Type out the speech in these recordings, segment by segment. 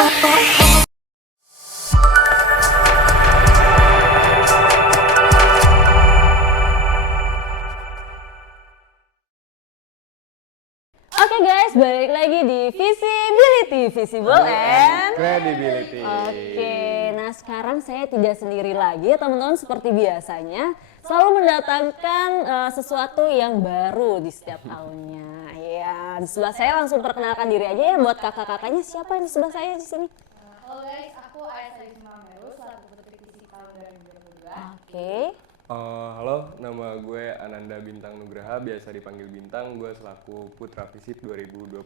Oke guys, balik lagi di Visibility, Visible and Credibility. Oke, nah sekarang saya tidak sendiri lagi ya teman-teman, seperti biasanya selalu mendatangkan sesuatu yang baru di setiap tahunnya. Ya, di sebelah saya langsung perkenalkan diri aja ya buat kakak-kakaknya. Siapa yang di sebelah saya di sini? Halo guys, aku Aisyah Isma Meru, selaku Putri Visi tahun 2022. Oke. Halo, nama gue Ananda Bintang Nugraha, biasa dipanggil Bintang. Gue selaku Putra Visip 2022.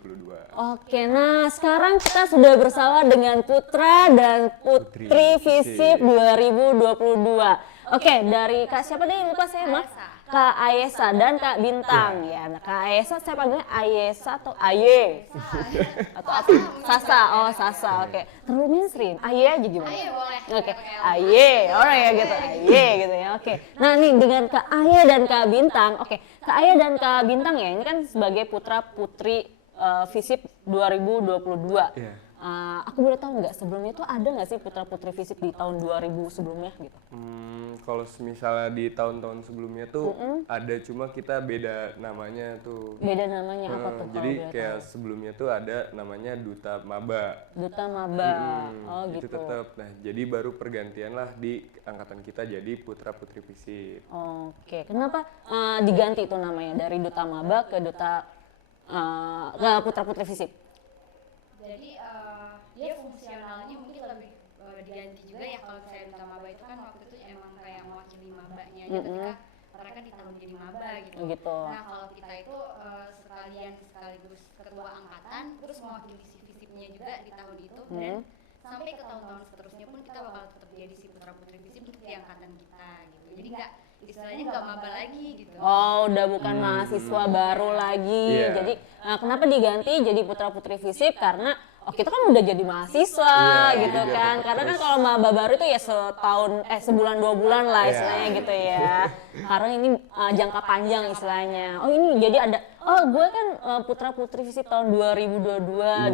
Oke, nah sekarang kita sudah bersama dengan Putra dan Putri Visip 2022. Oke, dari Kak siapa deh? Lupa saya, maaf. Kak Ayesa dan Kak Bintang ya. Nah, Kak Ayesa saya panggilnya Ayesa atau Aye? Atau apa? Sasa. Oh, Sasa. Oke. Terlalu mainstream. Aye aja gimana? Aye boleh. Oke. Aye, orang ya gitu. Aye gitu ya. Oke. Nah, nih dengan Kak Aye dan Kak Bintang. Oke. Kak Aye dan Kak Bintang ya, ini kan sebagai putra putri Visip 2022. Iya. Aku boleh tahu nggak sebelumnya tuh ada nggak sih putra putri Visip di tahun 2000 sebelumnya gitu? Kalau misalnya di tahun-tahun sebelumnya tuh ada, cuma kita beda namanya tuh. Beda namanya apa tuh? Jadi kalau boleh kayak tahu? sebelumnya tuh ada namanya Duta Maba. Duta Maba. Oh Itu gitu. tetap. Nah, jadi baru pergantian lah di angkatan kita jadi Putra Putri Visip. Oke, kenapa diganti tuh namanya dari Duta Maba ke Duta ke Putra Putri Visip? Jadi dia fungsionalnya mungkin lebih diganti juga ya. Kalau saya Duta Maba itu kan waktu itu emang kayak mewakili mabanya aja ketika mereka di tahun jadi maba gitu. Gitu. Nah kalau kita itu sekaligus ketua angkatan, terus mewakili si Visipnya juga di tahun itu, dan sampai ke tahun-tahun seterusnya pun kita bakal tetap jadi si Putra Putri Visip untuk di angkatan kita gitu. Jadi nggak, istilahnya nggak maba lagi gitu. Oh, udah bukan mahasiswa baru lagi. Iya. Jadi kenapa diganti jadi Putra Putri Visip? Karena kita kan udah jadi mahasiswa Iya, gitu jadi kan. biar Karena kan terus. kalau maba baru itu ya sebulan 2 bulan lah istilahnya gitu ya. Karena ini jangka panjang istilahnya. Oh, ini jadi ada gue kan Putra Putri Visip tahun 2022,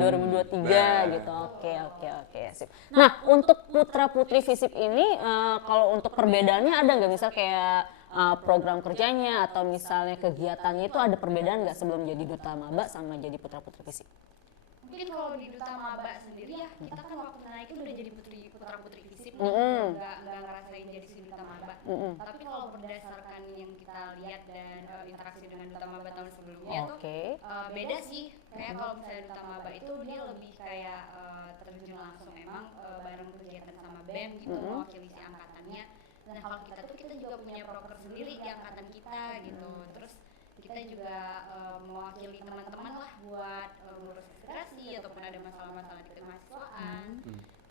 2023 gitu. Oke, sip. Nah, untuk Putra Putri Visip ini kalau untuk perbedaannya ada nggak, misal kayak program kerjanya atau misalnya kegiatannya itu ada perbedaan nggak sebelum jadi Duta Maba sama jadi Putra Putri Visip? Mungkin kalau di Duta Maba sendiri ya, kita kan waktu naik itu udah jadi putra putri Visip, nggak ngerasain jadi si Duta Maba. Tapi kalau berdasarkan yang kita lihat dan interaksi dengan Duta Maba tahun sebelumnya tuh beda sih. Kayak kalau misalnya Duta Maba itu dia lebih kayak terjun langsung emang bareng kegiatan sama BEM gitu, mewakili si angkatannya. Nah kalau kita tuh kita juga punya proker sendiri di angkatan kita gitu. Terus kita juga mewakili teman-teman lah buat ngurus aspirasi ataupun ada masalah-masalah di kemahasiswaan.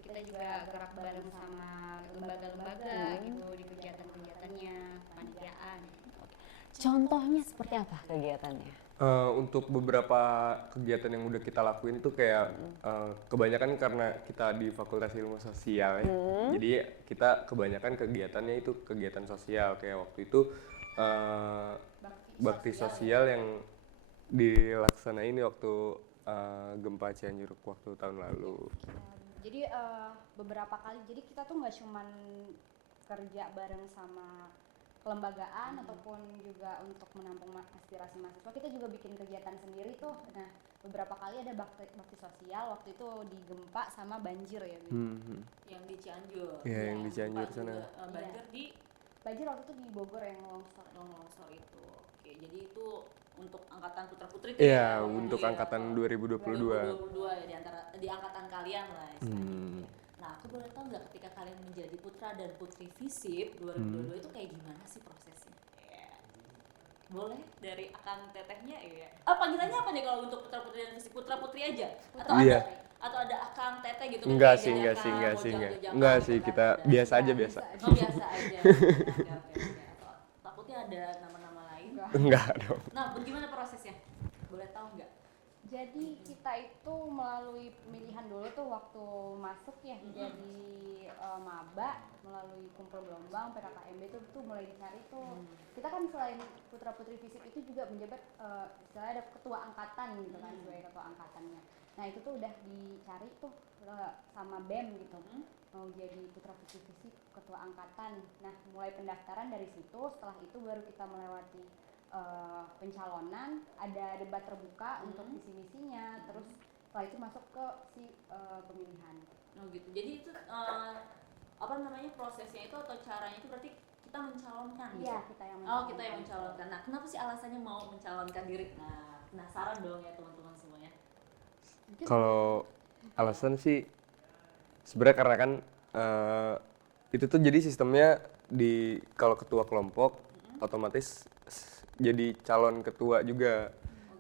Kita juga gerak bareng sama lembaga-lembaga gitu di kegiatan-kegiatannya, kepanitiaan. Contohnya seperti apa kegiatannya? Untuk beberapa kegiatan yang udah kita lakuin itu kayak kebanyakan karena kita di Fakultas Ilmu Sosial ya. Jadi kita kebanyakan kegiatannya itu kegiatan sosial. Kayak waktu itu bakti sosial yang dilaksanain waktu gempa Cianjur waktu tahun lalu. Jadi beberapa kali, jadi kita tuh nggak cuman kerja bareng sama kelembagaan ataupun juga untuk menampung aspirasi mahasiswa, kita juga bikin kegiatan sendiri tuh. Nah beberapa kali ada bakti sosial, waktu itu di gempa sama banjir ya. Yang di Cianjur. Iya, yang di Cianjur sana. Banjir di Banjir waktu itu di Bogor yang longsor. longsor itu. Oke, jadi itu untuk angkatan putra putri Iya, untuk angkatan 2022. 2022 ya, di angkatan kalian lah istilahnya. Nah, aku boleh tahu nggak ketika kalian menjadi putra dan putri Visip 2022 itu kayak gimana sih prosesnya? Boleh dari Akang Tetehnya ya. Panggilannya apa nih kalau untuk putra putri dan Visip? Putra putri aja atau Iya. atau ada Akang Teteh gitu? Enggak kayak sih, jadi enggak sih, Akang, enggak sih, Ojang, enggak. Jojang, Enggak gitu sih, kan? kita Ada. biasa aja, biasa. Oh, biasa aja. Oke. Takutnya ada nama-nama lain. Enggak dong. Nah, bagaimana prosesnya? Boleh tahu nggak? Jadi kita itu melalui pemilihan dulu tuh waktu masuk ya, jadi maba melalui kumpul gelombang PKKMB tuh mulai dicari tuh. Kita kan selain putra putri Visip itu juga menjabat istilahnya ada ketua angkatan gitu kan, sebagai ketua angkatannya. Nah itu tuh udah dicari tuh sama BEM gitu, mau jadi putra putri FISIP ketua angkatan. Nah mulai pendaftaran dari situ, setelah itu baru kita melewati pencalonan, ada debat terbuka untuk visi misinya, terus setelah itu masuk ke si pemilihan. Oh gitu. Jadi itu apa namanya prosesnya itu atau caranya itu berarti kita mencalonkan gitu? Iya, kita yang Oh, kita yang mencalonkan. Nah, kenapa sih alasannya mau mencalonkan diri? Nah, penasaran dong ya teman-teman semuanya. Kalau alasan sih sebenarnya karena kan itu tuh jadi sistemnya kalau ketua kelompok otomatis jadi calon ketua juga.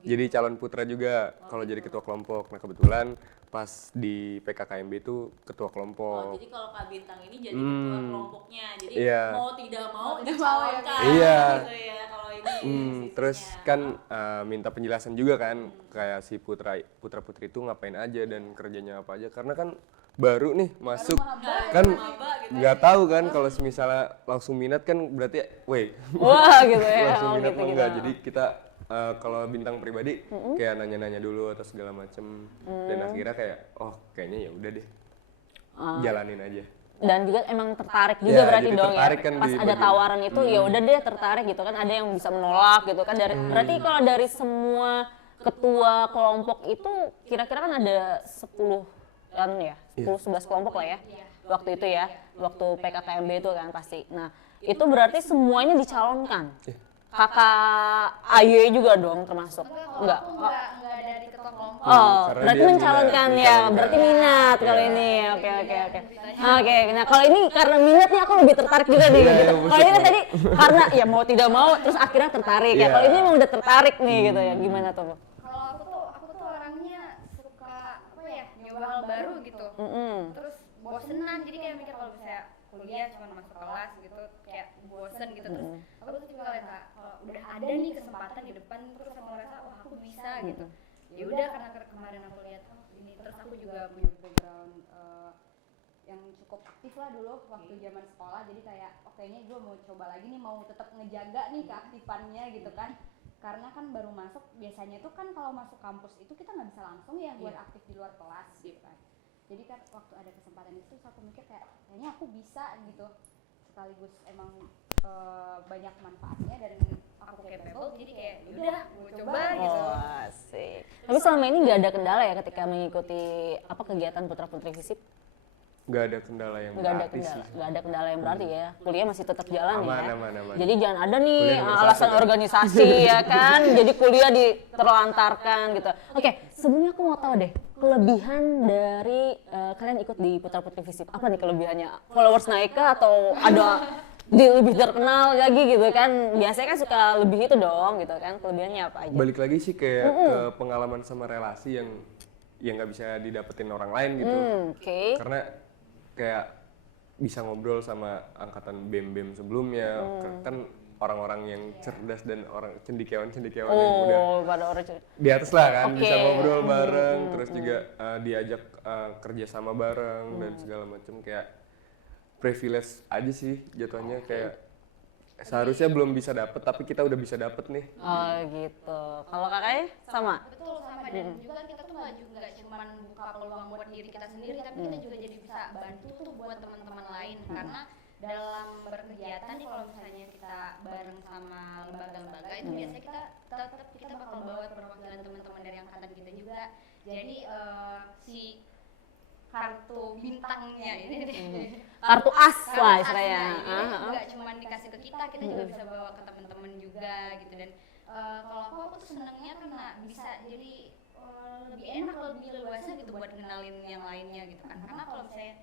Jadi calon putra juga kalau jadi ketua kelompok. Nah, kebetulan pas di PKKMB itu ketua Oh, kelompok. jadi kalau Kak Bintang ini jadi ketua kelompoknya. Jadi Iya. mau tidak mau ya, dicalonkan Iya. gitu ya kalau ini. Terus sistemnya. kan minta penjelasan juga kan kayak si putra putri itu ngapain aja dan kerjanya apa aja karena kan baru nih masuk kan maba gitu. nggak tahu kan kalau misalnya langsung minat kan berarti Wah, gitu ya. langsung Oh, minat gitu, mah gitu. enggak. Jadi kita kalau Bintang pribadi kayak nanya-nanya dulu atau segala macem dan akhirnya kayak oh kayaknya ya udah deh jalanin aja. Dan juga emang tertarik juga Ya, berarti jadi dong ya. tertarik kan Pas di ada bagian- tawaran itu ya udah deh tertarik gitu kan, ada yang bisa menolak gitu kan dari berarti kalau dari semua ketua kelompok itu kira-kira kan ada 10 kan ya. 10-11 kelompok lah ya. Waktu itu ya, waktu PKKMB itu kan pasti. Nah, itu berarti semuanya dicalonkan. Kakak Aye juga dong termasuk. Enggak. Aku nggak dari ketua kelompok. Oh, karena berarti dia mencalonkan minat, ya, mencalonkan. berarti minat kalau ini. Oke. Oke, nah kalau ini karena minat nih aku lebih tertarik juga nih. Iya, gitu. iya, Kalau ini kan tadi karena ya mau tidak mau terus akhirnya tertarik ya. Iya. Kalau ini emang udah tertarik nih gitu ya. Gimana tuh, Bu? Kalau aku tuh orangnya suka apa ya, nyoba hal baru gitu. Terus bosenan, jadi kayak mikir kalau misalnya kuliah cuma masuk kelas gitu kayak bosen gitu. Terus aku tuh juga kayak kalau udah ada nih kesempatan di depan terus aku ngerasa wah aku bisa gitu. Ya udah karena kemarin aku lihat oh ini, terus aku juga punya background yang cukup aktif lah dulu waktu zaman sekolah, jadi kayak oh kayaknya gue mau coba lagi nih, mau tetap ngejaga nih keaktifannya gitu kan, karena kan baru masuk biasanya tuh kan kalau masuk kampus itu kita nggak bisa langsung ya buat aktif di luar kelas gitu kan. Jadi kan waktu ada kesempatan itu aku mikir kayak kayaknya aku bisa gitu, sekaligus emang banyak manfaatnya dan aku capable jadi kayak udah gue coba gitu. Oh, asik. Tapi selama ini nggak ada kendala ya ketika mengikuti apa kegiatan Putra Putri FISIP? Nggak ada kendala yang Nggak ada berarti kendala, sih. nggak ada kendala yang berarti ya. Kuliah masih tetap jalan Aman, ya. aman. Jadi jangan ada nih Kuliah nomor alasan satu, kan? organisasi ya kan. Jadi kuliah diterlantarkan gitu. Oke, sebelumnya aku mau tahu deh kelebihan dari kalian ikut di Putra Putri FISIP. Apa nih kelebihannya? Followers naik kah atau ada lebih terkenal lagi gitu kan? Biasanya kan suka lebih itu dong gitu kan. Kelebihannya apa aja? Balik lagi sih kayak ke pengalaman sama relasi yang nggak bisa didapetin orang lain gitu. Oke. Karena kayak bisa ngobrol sama angkatan BEM-BEM sebelumnya, kan orang-orang yang cerdas dan orang cendekiawan yang udah Oh, pada orang di atas lah kan, Oke. bisa ngobrol bareng, terus juga diajak kerja sama bareng dan segala macam, kayak privilege aja sih jatuhnya, kayak seharusnya belum bisa dapet tapi kita udah bisa dapet nih. Oh gitu. Kalau kakaknya sama? Betul sama, dan juga kita tuh nggak cuma buka peluang buat diri kita sendiri, tapi kita juga jadi bisa bantu tuh buat teman-teman lain, karena dalam berkegiatan nih kalau misalnya kita bareng sama lembaga-lembaga itu biasanya kita tetap kita bakal bawa perwakilan teman-teman dari angkatan kita juga. Jadi si kartu bintangnya ini Kartu as lah kartu istilahnya. asnya ini nggak cuma dikasih ke kita juga bisa bawa ke teman-teman juga gitu. Dan kalau aku tuh senengnya karena bisa jadi lebih enak, lebih leluasa gitu buat kenalin yang lainnya gitu kan. Karena kalau misalnya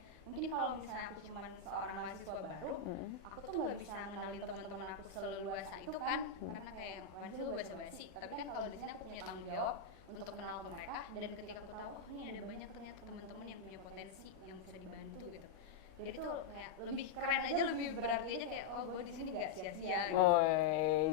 aku cuma seorang mahasiswa baru, aku tuh nggak bisa ngenalin teman-teman aku seleluasa itu kan, karena kayak mahasiswa basa-basi. Tapi kan kalau di sini aku punya tanggung jawab untuk kenal ke mereka, dan ketika aku tahu oh ini ada banyak ternyata teman-teman yang punya potensi yang bisa dibantu gitu. Jadi tuh kayak lebih keren aja, lebih berarti aja kayak oh gue di sini nggak sia-sia gitu.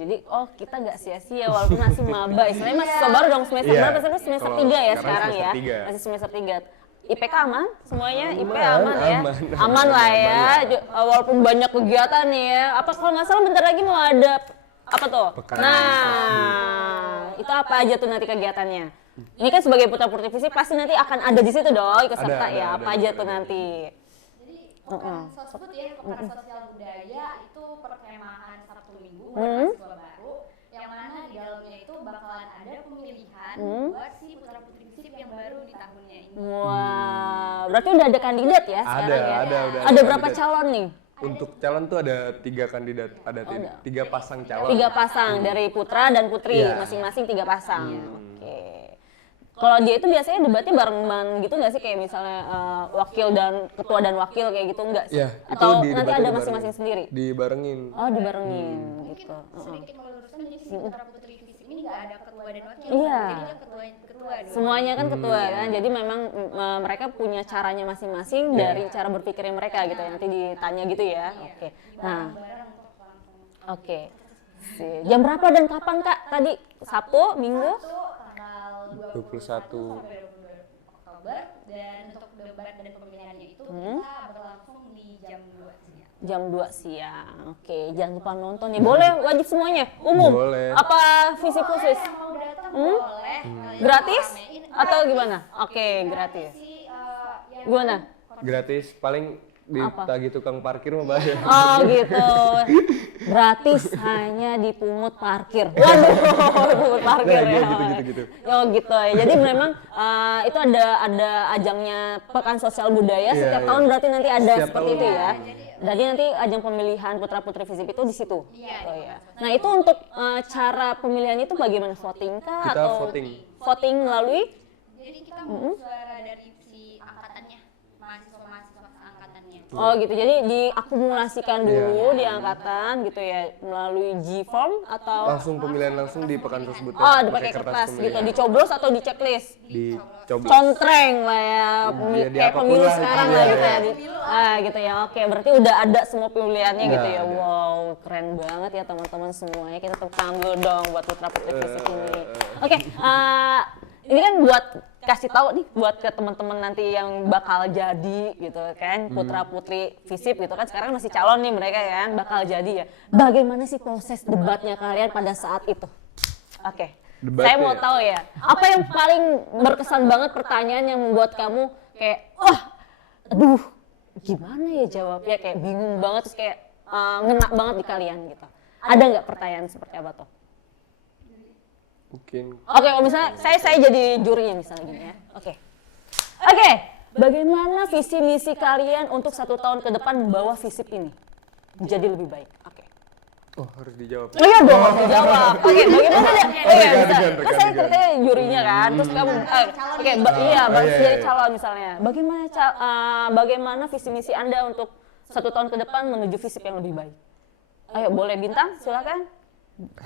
Jadi kita nggak sia-sia walaupun masih maba. Istilahnya masih baru dong semester Iya. berapa? Semester Kalau 3 ya sekarang sekarang ya. semester 3. Masih semester 3. IPK aman semuanya, IP Aman, aman ya, aman lah lah. ya. Walaupun banyak kegiatan nih ya. Apa kalau nggak salah bentar lagi mau ada apa tuh? Pekan Nah, itu apa aja tuh nanti kegiatannya? Ini kan sebagai putra putri FISIP pasti nanti akan ada di situ dong ikut serta Ada, ya, ada, apa ada, aja ada, tuh ada. nanti. Jadi pekan sosbud ya, pekan sosial budaya itu perkemahan Sabtu Minggu buat mahasiswa baru, yang mana di dalamnya itu bakalan ada pemilihan buat si putra putri FISIP yang baru di tahunnya ini. Wah, berarti udah ada kandidat ya sekarang ya? Ada Ada berapa kandidat. calon nih? Untuk calon tuh ada 3 kandidat, ada 3 pasang calon. 3 pasang dari putra dan putri, Iya. masing-masing 3 pasang. Oke. Kalau dia itu biasanya debatnya barengan gitu nggak sih, kayak misalnya wakil dan ketua dan wakil kayak gitu nggak sih? Iya, itu Atau nanti debatnya ada dibarengin. masing-masing sendiri? Dibarengin. Oh, dibarengin Mungkin gitu. sedikit meluruskan, jadi si putra putri FISIP ini nggak ada ketua dan wakil, Iya. jadi dia ketua dulu. Semuanya kan ketua kan, jadi memang mereka punya caranya masing-masing dari cara berpikirnya mereka gitu, nanti ditanya gitu ya. Oke. Nah, Bareng untuk langsung. oke. Jam berapa dan kapan Kak? Tadi Sabtu, Minggu? Itu tanggal 21 sampai 22 Oktober, dan untuk debat dan pemilihannya itu kita berlangsung di jam 2 siang. Jam 2 siang. Oke, jangan lupa nonton ya. Boleh wajib semuanya? Umum? Boleh. Apa visi khusus? Yang mau datang boleh. Kalian Gratis? ramein. Atau gimana? Oke, gratis. Si, yang Gimana? Gratis, paling ditagih tukang parkir mah bayar. Oh gitu. Gratis hanya dipungut parkir. Waduh, pungut parkir Nah, ya. gitu. Oh gitu ya. Jadi memang itu ada ajangnya Pekan Sosial Budaya Iya, setiap iya. tahun, berarti nanti ada Setiap seperti tahun. itu ya. Jadi, Jadi nanti ajang pemilihan putra putri FISIP itu di situ. Iya, Oh, di ya. Pekan Nah itu untuk cara pemilihan itu bagaimana, voting kah Kita atau voting. voting melalui? jadi kita mau suara dari si angkatannya, mahasiswa angkatannya. Oh gitu, jadi diakumulasikan dulu Iya. di angkatan gitu ya, melalui G-form atau Langsung pemilihan langsung di pekan tersebut. oh dipakai kertas gitu, dicoblos atau diceklis? Dicoblos. Contreng lah ya, Iya, di kayak apapun pemilu lah, sekarang iya, lah gitu iya. ya. Gitu ya, oke berarti udah ada semua pemilihannya gitu ya. Ada. Wow, keren banget ya teman-teman semuanya. Kita tepuk tangan dulu dong buat putra putri FISIP ini. Oke, ini kan buat kasih tahu nih buat ke teman-teman nanti yang bakal jadi gitu kan, putra putri FISIP gitu kan, sekarang masih calon nih mereka kan, bakal jadi ya. Bagaimana sih proses debatnya kalian pada saat itu? Oke. Debat Saya mau ya? tahu ya, apa yang paling berkesan banget pertanyaan yang membuat kamu kayak, aduh, gimana ya jawabnya, kayak bingung banget, terus kayak ngena banget di kalian gitu. Ada nggak pertanyaan seperti apa tuh? Mungkin Oke, kalau misalnya saya jadi jurinya misalnya gini ya. Oke, bagaimana visi misi kalian untuk 1 tahun ke depan membawa FISIP ini menjadi lebih baik? Oke. harus dijawab. Oh iya dong, harus dijawab. Oke, bagaimana deh? Iya, bisa. Rekan. Terus saya ceritanya jurinya kan, terus kamu, iya, iya, jadi iya. calon misalnya. Bagaimana visi misi Anda untuk 1 tahun ke depan menuju FISIP yang lebih baik? Ayo, boleh Bintang, silakan.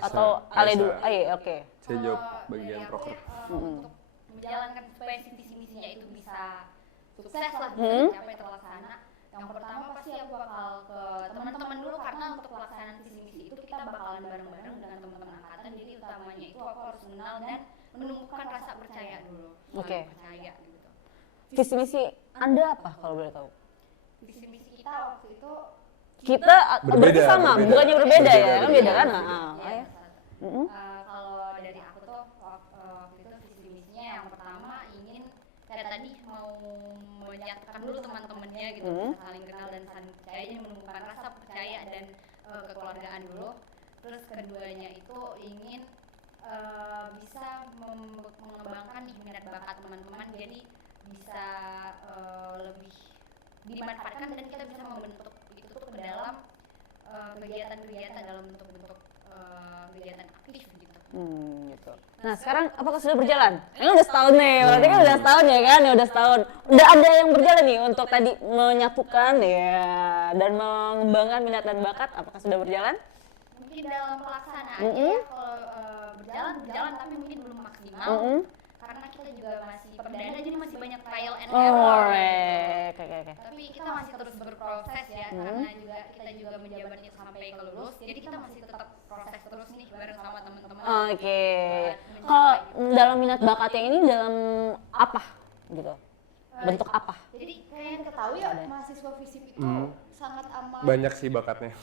Atau Ale dulu. Ayo, oke. Saya jawab bagian proker. Untuk menjalankan supaya si visi misinya itu bisa sukses lah, bisa tercapai terlaksana. Yang pertama pasti aku bakal ke teman-teman dulu, karena untuk pelaksanaan visi misi itu kita bakalan bareng-bareng dengan teman-teman angkatan. Jadi utamanya itu aku harus mengenal dan menumbuhkan rasa percaya dulu. Oke. Percaya gitu. Visi misi Anda apa kalau boleh tahu? Visi misi kita waktu itu Kita Berbeda, berarti sama, berbeda. bukannya berbeda ya? Kan Berbeda, beda kan? berbeda. Ayo. kalau dari aku tuh waktu itu visi misinya yang pertama ingin kayak tadi mau menyatukan dulu teman-temannya gitu, bisa saling kenal dan saling percaya, jadi menumbuhkan rasa percaya dan kekeluargaan dulu. Terus keduanya itu ingin bisa mengembangkan nih minat bakat teman-teman, jadi bisa lebih dimanfaatkan dan kita bisa membentuk itu tuh ke dalam kegiatan-kegiatan dalam bentuk-bentuk kegiatan aktif gitu. Gitu. Nah sekarang apakah sudah berjalan? Ini udah setahun nih, berarti kan udah setahun ya kan? Ya udah setahun. Udah ada yang berjalan nih untuk tadi menyatukan ya dan mengembangkan minat dan bakat. Apakah sudah berjalan? Mungkin dalam pelaksanaannya kalau berjalan tapi mungkin belum maksimal. Karena kita juga masih perdana, jadi masih banyak trial and error. Oke. Tapi kita masih terus berproses ya, karena juga kita juga menjabat itu sampai ke lulus. Jadi kita masih tetap proses terus nih bareng sama teman-teman. Oke. Kalau dalam minat bakatnya ini dalam apa gitu? Bentuk apa? Jadi kayak yang ketahui ya mahasiswa FISIP itu sangat amat Banyak sih bakatnya.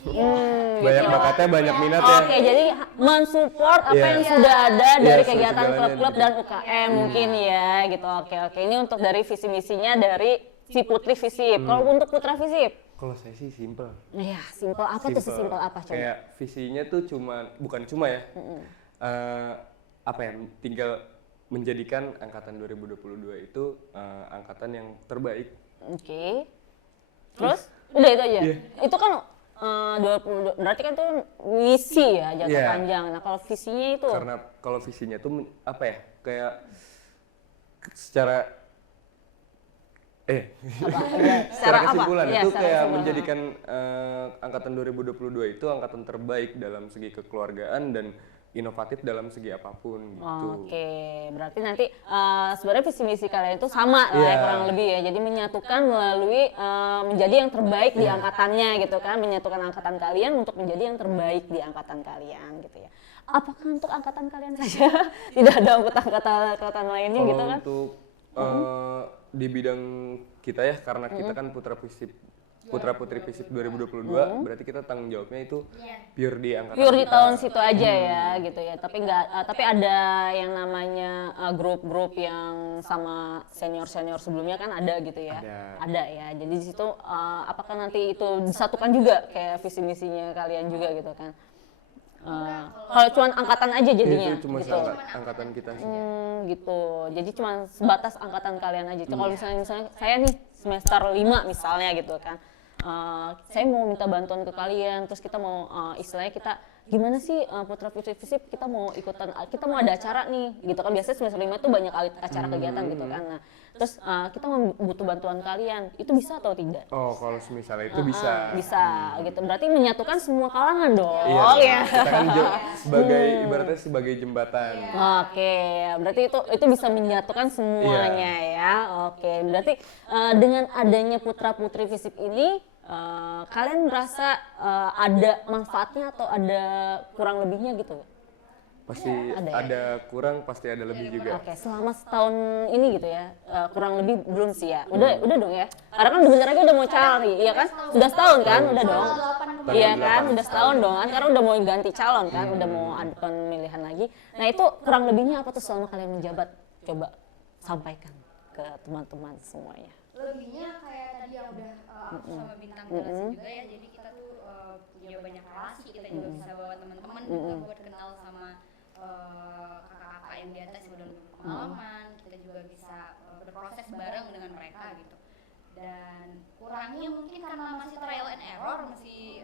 Banyak bakatnya, banyak minatnya. Oke, jadi mensupport apa Iya. yang sudah ada dari Iya, kegiatan segalanya klub-klub gitu. dan UKM mungkin ya gitu. Oke. Ini untuk dari visi misinya dari si Putri Visip. Kalau untuk Putra Visip, Kalau saya sih simple. ya simpel apa tuh sesimpel apa coba? Kayak visinya tuh bukan cuma ya. Apa ya? Tinggal menjadikan angkatan 2022 itu angkatan yang terbaik. Oke. Terus udah itu aja. Iya. Itu kan 20 berarti kan itu misi ya jangka Iya. panjang. Nah, kalau visinya itu Karena kalau visinya tuh apa ya? Kayak secara secara apa? kesimpulan Iya, itu secara kayak kesimpulan. menjadikan angkatan 2022 itu angkatan terbaik dalam segi kekeluargaan dan inovatif dalam segi apapun gitu. Oke, berarti nanti sebenarnya visi misi kalian itu sama lah ya Iya. kurang lebih ya. Jadi menyatukan melalui menjadi yang terbaik di angkatannya gitu kan, menyatukan angkatan kalian untuk menjadi yang terbaik di angkatan kalian gitu ya. Apakah untuk angkatan kalian saja? Tidak ada untuk angkatan lainnya Kalau gitu kan? untuk di bidang kita ya, karena kita kan Putra Putri Visip 2022, berarti kita tanggung jawabnya itu pure di angkatan Pure di kita. tahun situ aja ya gitu ya. Tapi tapi ada yang namanya grup-grup yang sama senior-senior sebelumnya kan ada gitu ya. Ada. Ya. Jadi di situ apakah nanti itu disatukan juga kayak visi misinya kalian juga gitu kan? Kalau cuma angkatan aja jadinya Itu cuma gitu. angkatan kita sih. Gitu. Jadi cuma sebatas angkatan kalian aja. Kalau misalnya saya nih semester 5 misalnya gitu kan. Saya mau minta bantuan ke kalian, terus kita mau istilahnya kita gimana sih Putra Putri Visip kita mau kita mau ada acara nih gitu kan, biasanya semester 5 tuh banyak acara kegiatan gitu kan. Nah, terus kita mau butuh bantuan kalian, itu bisa atau tidak? Oh, kalau misalnya itu bisa. Bisa gitu, berarti menyatukan semua kalangan dong. Iya. Ya. Kita kan ibaratnya sebagai jembatan. Oke, berarti itu bisa menyatukan semuanya ya. Oke, berarti dengan adanya Putra Putri Visip ini kalian merasa ada manfaatnya atau ada kurang lebihnya gitu? Pasti Ada ya? ada kurang, pasti ada lebih juga. Oke, selama setahun ini gitu ya, kurang lebih belum sih ya? Udah dong ya? Karena kan bentar lagi udah mau cari, iya kan? Sudah setahun kan? Udah dong? Iya kan? Udah setahun dong kan? Karena udah mau ganti calon kan? Udah mau ada pemilihan lagi. Nah itu kurang lebihnya apa tuh selama kalian menjabat? Coba sampaikan ke teman-teman semuanya. Lebihnya kayak tadi yang udah aku sama Bintang jelasin juga ya, jadi kita tuh punya banyak relasi, kita juga bisa bawa teman-teman juga buat kenal sama kakak-kakak yang di atas yang udah lebih pengalaman, kita juga bisa berproses bareng dengan mereka gitu. Dan kurangnya mungkin karena masih trial and error, masih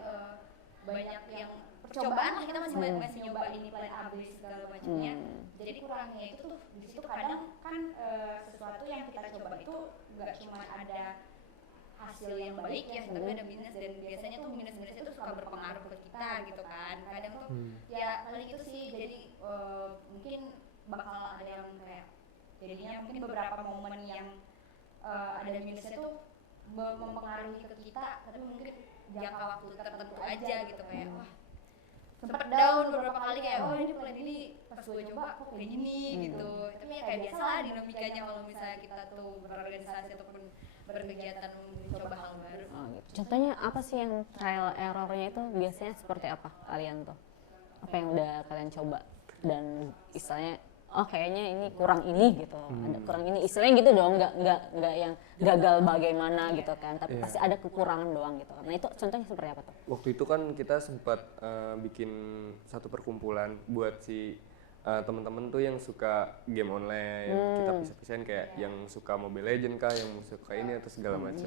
banyak yang percobaan lah, kita masih nyoba ini plan A B segala macamnya. Jadi kurangnya itu tuh di situ kadang kan sesuatu yang kita coba itu nggak cuma ada hasil yang baik ya, tapi ada minus, dan biasanya tuh minus-minusnya tuh suka berpengaruh ke kita gitu kan. Kadang tuh ya paling itu sih, jadi mungkin bakal ada yang kayak jadinya mungkin beberapa momen yang ada minusnya tuh mempengaruhi ke kita, tapi mungkin jangka waktu tertentu aja gitu, kayak wah sempet down beberapa kali kayak oh ini plan ini pas gue coba kok kayak gini gitu. Tapi ya kayak biasa lah dinamikanya kalau misalnya kita tuh berorganisasi ataupun berkegiatan mencoba hal baru. Oh, gitu. Contohnya apa sih yang trial errornya itu biasanya seperti apa kalian tuh? Apa yang udah kalian coba dan istilahnya oh kayaknya ini kurang ini gitu, ada kurang ini istilahnya gitu dong, nggak yang gagal bagaimana gitu kan, tapi pasti ada kekurangan doang gitu. Nah itu contohnya seperti apa tuh? Waktu itu kan kita sempat bikin satu perkumpulan buat si teman-teman tuh yang suka game online. Kita pisah-pisahin kayak yang suka Mobile Legend kah, yang suka ini atau segala macam.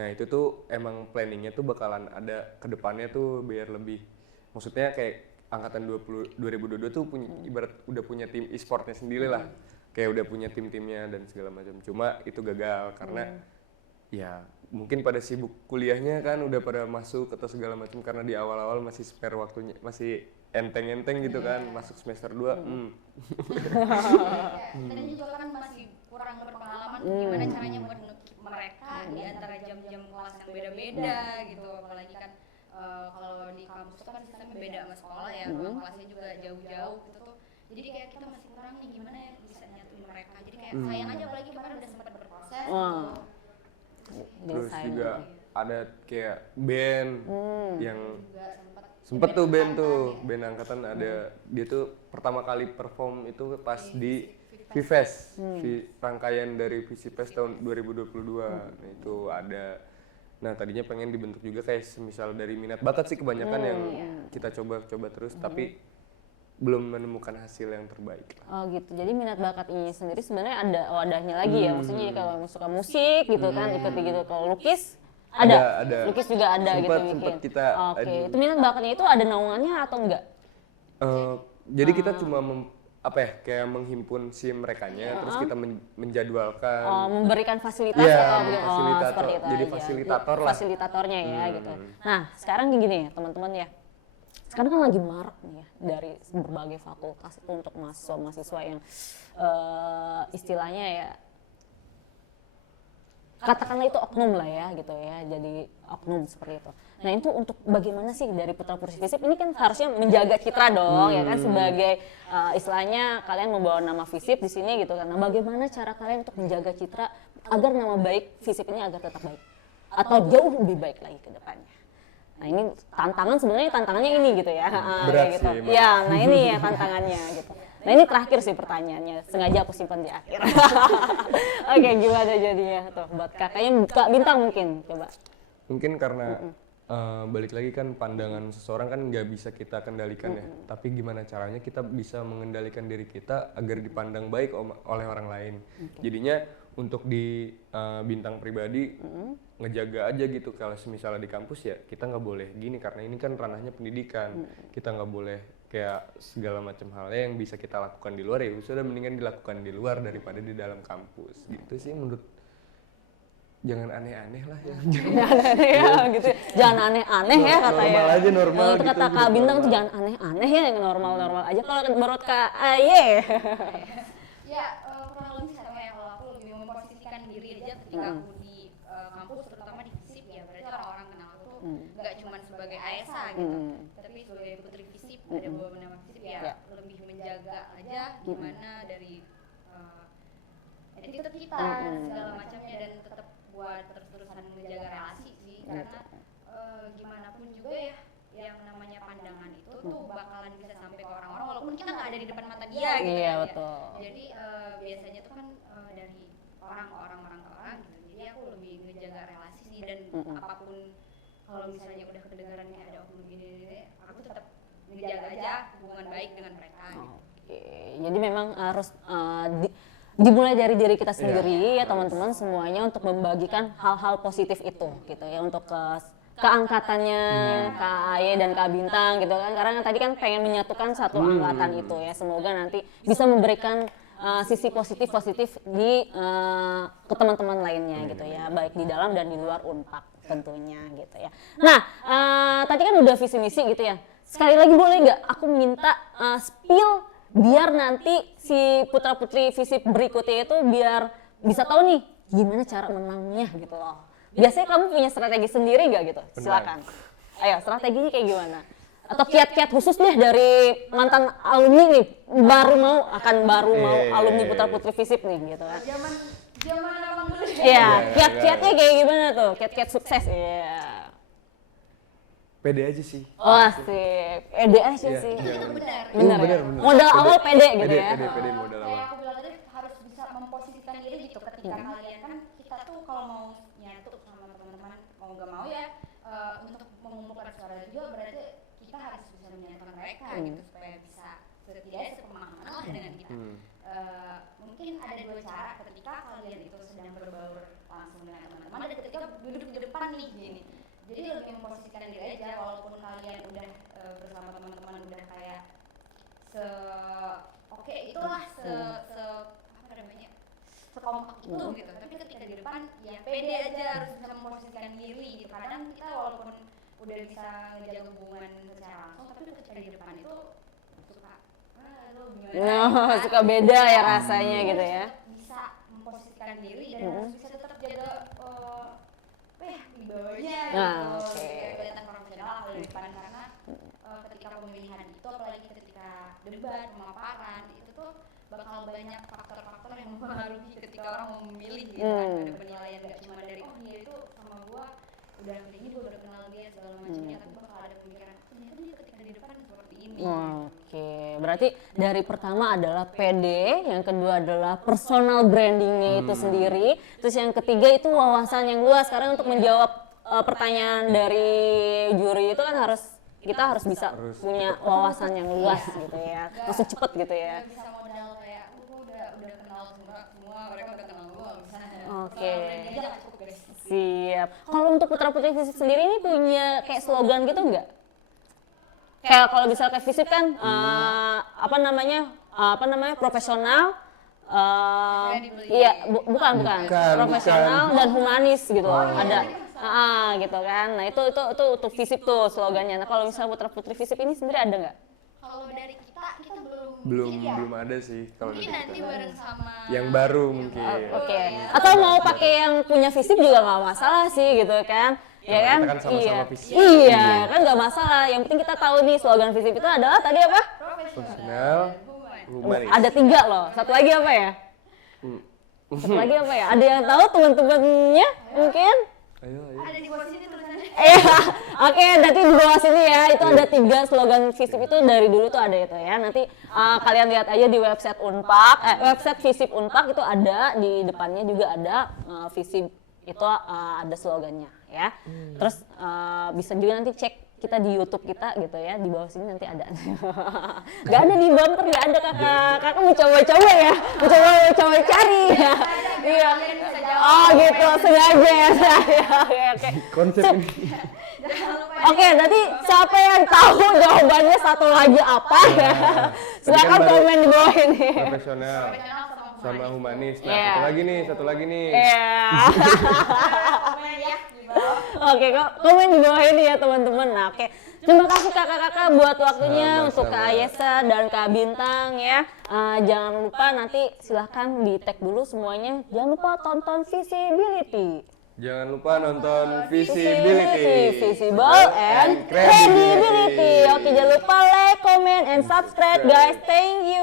Nah itu tuh emang planningnya tuh bakalan ada ke depannya tuh biar lebih, maksudnya kayak angkatan 2022 tuh udah punya tim e-sportnya sendiri lah, kayak udah punya tim-timnya dan segala macam. Cuma itu gagal karena ya mungkin pada sibuk kuliahnya kan, udah pada masuk atau segala macam, karena di awal-awal masih spare waktunya, masih enteng-enteng gitu kan, masuk semester 2. Kita juga kan masih kurang berpengalaman gimana caranya buat mereka di antara jam-jam kelas yang beda-beda gitu, apalagi kan kalau di kampus itu kan sistemnya beda sama sekolah ya, kelasnya juga jauh-jauh gitu tuh. Jadi kayak kita masih kurang nih gimana ya bisa nyatuin mereka. Jadi kayak sayang aja, apalagi kemarin udah sempat berproses gitu. Terus desain. juga ada kayak band yang juga sempet tuh band band angkatan ada, dia tuh pertama kali perform itu pas di Vfest, rangkaian dari Visipes tahun 2022. Nah itu ada. Nah tadinya pengen dibentuk juga kayak semisal dari minat bakat sih kebanyakan yang kita coba terus, tapi belum menemukan hasil yang terbaik. Oh gitu, jadi minat bakat ini sendiri sebenarnya ada wadahnya lagi ya, maksudnya kalau suka musik gitu kan, ikuti gitu. Kalau lukis ada. Lukis juga ada gitu Sempet mungkin. kita Oke, itu minat bakatnya itu ada naungannya atau enggak? Jadi kita cuma kayak menghimpun si merekanya, terus kita menjadwalkan. Memberikan fasilitas Iya, atau gitu. fasilitator. Seperti itu Jadi aja. fasilitator lah. Fasilitatornya ya gitu. Nah, sekarang gini ya teman-teman ya. Sekarang kan lagi marak nih ya dari berbagai fakultas itu untuk mahasiswa yang istilahnya ya katakanlah itu oknum lah ya gitu ya, jadi oknum seperti itu. Nah itu untuk bagaimana sih dari Putra Putri Visip ini kan harusnya menjaga citra dong ya kan, sebagai istilahnya kalian membawa nama Visip di sini gitu kan. Nah bagaimana cara kalian untuk menjaga citra agar nama baik Visip ini agar tetap baik atau jauh lebih baik lagi ke depannya. Nah ini tantangannya ini gitu ya. Berat gitu. sih, Ya, nah ini ya tantangannya gitu. Nah ini terakhir sih pertanyaannya, sengaja aku simpan di akhir. Oke, gimana jadinya tuh buat kakaknya Kak Bintang mungkin coba. Mungkin karena balik lagi kan pandangan seseorang kan nggak bisa kita kendalikan ya, tapi gimana caranya kita bisa mengendalikan diri kita agar dipandang baik oleh orang lain. Jadinya untuk di Bintang pribadi ngejaga aja gitu, kalau misalnya di kampus ya kita nggak boleh gini karena ini kan ranahnya pendidikan, kita nggak boleh kayak segala macam hal yang bisa kita lakukan di luar ya sudah mendingan dilakukan di luar daripada di dalam kampus gitu sih menurut. Jangan aneh-aneh lah ya. Jangan aneh ya gitu. Jangan aneh-aneh ya katanya. Normal aja, normal Itu gitu, kata Kak hidup Bintang tuh normal. jangan aneh-aneh ya, yang normal-normal aja. Kalau menurut Kak Aye. ya kurang lebih sama ya, kalau aku lebih memposisikan diri aja ketika aku di kampus, terutama di Visip ya, berarti orang-orang kenal aku tuh nggak cuma sebagai ASA gitu, tapi sebagai putri Visip, ada bawa nama Visip ya, lebih menjaga aja gimana dari attitude kita dan segala macamnya, dan tetap buat terus-terusan menjaga relasi sih, karena gimana pun juga ya yang namanya pandangan itu tuh bakalan bisa sampai ke orang-orang walaupun kita nggak ada di depan mata dia gitu Iya, kan ya. betul. Jadi biasanya tuh kan dari orang ke orang gitu. Jadi aku lebih ngejaga relasi sih, dan apapun kalau misalnya udah kedengarannya ada oknum gini, aku tetap ngejaga aja hubungan baik dengan mereka gitu. Oke, jadi memang harus dimulai dari diri kita sendiri ya teman-teman semuanya untuk membagikan hal-hal positif itu gitu ya, untuk keangkatannya Kak Aye dan Kak Bintang gitu kan, karena tadi kan pengen menyatukan satu angkatan itu ya, semoga nanti bisa memberikan sisi positif di ke teman-teman lainnya gitu ya, baik di dalam dan di luar Unpad tentunya gitu ya. Nah tadi kan udah visi misi gitu ya, sekali lagi boleh nggak aku minta spill biar nanti si putra putri Visip berikutnya itu biar bisa tahu nih gimana cara menangnya gitu loh. Biasanya kamu punya strategi sendiri nggak gitu? Silakan. Ayo strateginya kayak gimana? Atau kiat-kiat khusus deh dari mantan alumni nih baru mau alumni putra putri Visip nih gitu kan? Zaman abang dulu ya. Iya, kiat-kiatnya kayak gimana tuh? Kiat-kiat sukses ya. Pede aja sih. Oh asik, pede aja Iya, sih. jangan. Bener ya? bener. Modal awal pede gitu Pede, ya. pede modal Kayak awal. aku bilang tadi harus bisa memposisikan diri gitu ketika kalian kan kita tuh kalau mau nyatu sama teman-teman mau gak mau ya untuk mengumpulkan suara juga berarti kita harus bisa menyatukan mereka gitu supaya bisa setidaknya sepemahaman lah dengan kita. Mungkin ada dua cara ketika kalian itu sedang berbaur langsung dengan teman-teman dan ketika duduk di depan nih gini. Jadi lebih memposisikan diri aja walaupun kalian udah bersama teman-teman udah kayak oke itulah apa namanya sekompak itu gitu, tapi ketika di depan ya pede aja, harus bisa memposisikan diri gitu. Kadang kita walaupun udah bisa ngejaga hubungan secara langsung tapi ketika di depan itu suka lu gimana Suka beda ya rasanya gitu ya. bisa memposisikan diri dan harus bisa tetap jaga wibawanya Nah, gitu. oke. Kayak kelihatan profesional lah kalau di depan, karena ketika pemilihan itu apalagi ketika debat pemaparan itu tuh bakal banyak faktor-faktor yang mempengaruhi ketika orang mau memilih gitu kan. Ada penilaian nggak cuma dari oh dia itu sama gua udah ini gua udah kenal dia segala macamnya, tapi bakal ada pemikiran ternyata dia ketika di depan seperti ini. Oke, berarti dari pertama adalah PD, yang kedua adalah personal brandingnya itu sendiri, terus yang ketiga itu wawasan yang luas. Karena untuk menjawab pertanyaan dari juri itu kan kita harus bisa punya wawasan yang luas gitu ya, langsung cepet gitu ya. Nggak bisa modal kayak gua udah kenal semua mereka udah kenal gua misalnya. Oke. Brandingnya nggak cukup guys. Siap. Kalau untuk Putra Putri Visip sendiri ini punya kayak slogan gitu nggak? Kayak kalau bisa kayak Visip kan apa namanya profesional, iya bukan profesional dan humanis gitu. Ada gitu kan. Nah itu untuk Visip tuh slogannya. Nah kalau misalnya Putra Putri Visip ini sendiri ada nggak? Kalau dari kita Belum ada sih kalau mungkin dari nanti kita. bareng sama Yang baru mungkin. Oke. Atau mau pakai yang punya Visip juga nggak masalah sih gitu kan. Ya kan? Kita kan sama-sama Visip. Iya, kan nggak masalah. Yang penting kita tahu nih slogan Visip itu adalah tadi apa? Profesional, humanis. Ada 3 loh. Satu lagi apa ya? Satu lagi apa ya? Ada yang tahu teman-temannya mungkin? Ayo. ada di bawah sini tulisannya. Iya, oke, nanti di bawah sini ya, itu ada 3 slogan Visip itu dari dulu tuh ada itu ya. Nanti kalian lihat aja di website Unpak, website Visip Unpak itu ada, di depannya juga ada Visip itu ada slogannya ya. Terus bisa juga nanti cek kita di YouTube kita gitu ya, di bawah sini nanti ada. Gak ada di bumper, gak ada kakak mau coba-coba ya, coba cari ya. Iya. Oh gitu, sengaja ya saya. Oke. Konsep ini. Oke, nanti siapa yang tahu jawabannya satu lagi apa ya? Silakan baru- komen di bawah ini. Profesional sama humanis. Nah, Iya. satu lagi nih. Iya. Komen ya di bawah. Oke, kok komen di bawah ini ya teman-teman. Nah, oke. Terima kasih kakak-kakak buat waktunya untuk Kak Ayesa dan Kak Bintang ya. Jangan lupa nanti silahkan di tag dulu semuanya. Jangan lupa tonton Visibility. Jangan lupa nonton Visibility. Visible and credibility. Oke, jangan lupa like, comment, and subscribe guys. Thank you.